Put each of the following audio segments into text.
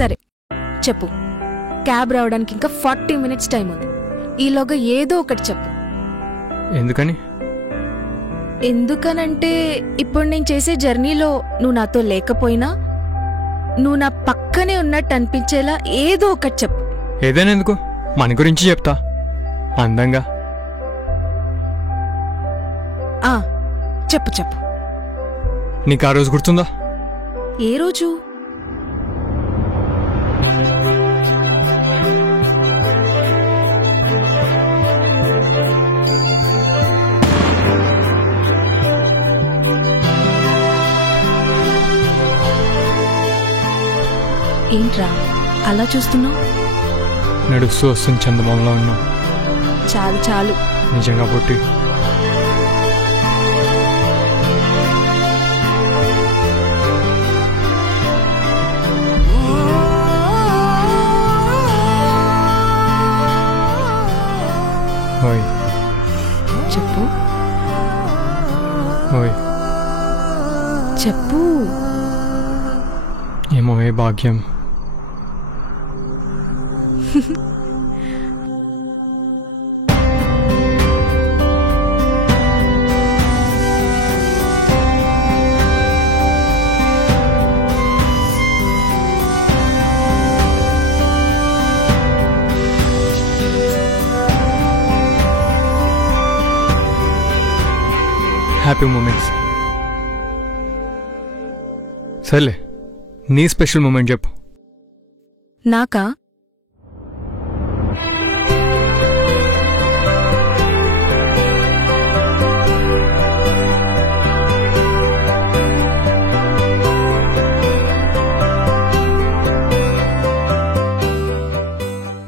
సరే చెప్పు. క్యాబ్ రావడానికి ఇంకా 40 minutes టైం ఉంది. ఈలోగా ఏదో ఒకటి చెప్పు. ఎందుకని? ఎందుకనంటే ఇప్పుడు నేను చేసే జర్నీలో నువ్వు నాతో లేకపోయినా నువ్వు నా పక్కనే ఉన్నట్టు అనిపించేలా ఏదో ఒకటి చెప్పు. ఏదైనా ఎందుకు, మన గురించి చెప్తా అందంగా. చెప్పు చెప్పు. నీకు ఆ రోజు గుర్తుందా? ఏ రోజు? ఏంట్రా అలా చూస్తున్నావు? నడుస్తూ వస్తుంది చందమామలో ఉన్నావు. చాలు చాలు. నిజంగా పుట్టి చెప్పు చెప్పు. ఏమో ఏ భాగ్యం. Happy moments. సర్లే, నీ స్పెషల్ మూమెంట్ చెప్పు. నాకా?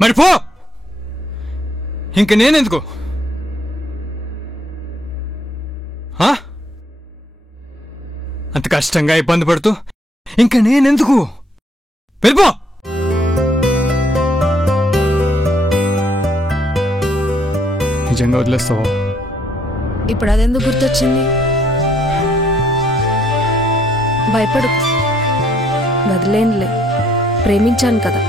మరి పో, ఇంక నేనెందుకు? అంత కష్టంగా ఇబ్బంది పడుతూ ఇంక నేనెందుకు? వెళ్ళిపో. నిజంగా వదిలేస్తావా? ఇప్పుడు అదెందుకు గుర్తొచ్చింది? భయపడు, వదిలేనులే. ప్రేమించాను కదా.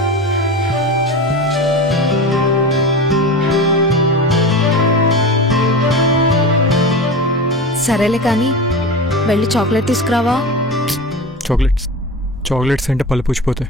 సరేలే కానీ వెళ్ళి చాక్లెట్ తీసుకురావా? చాక్లెట్స్ అంటే పళ్ళు పూచిపోతాయి.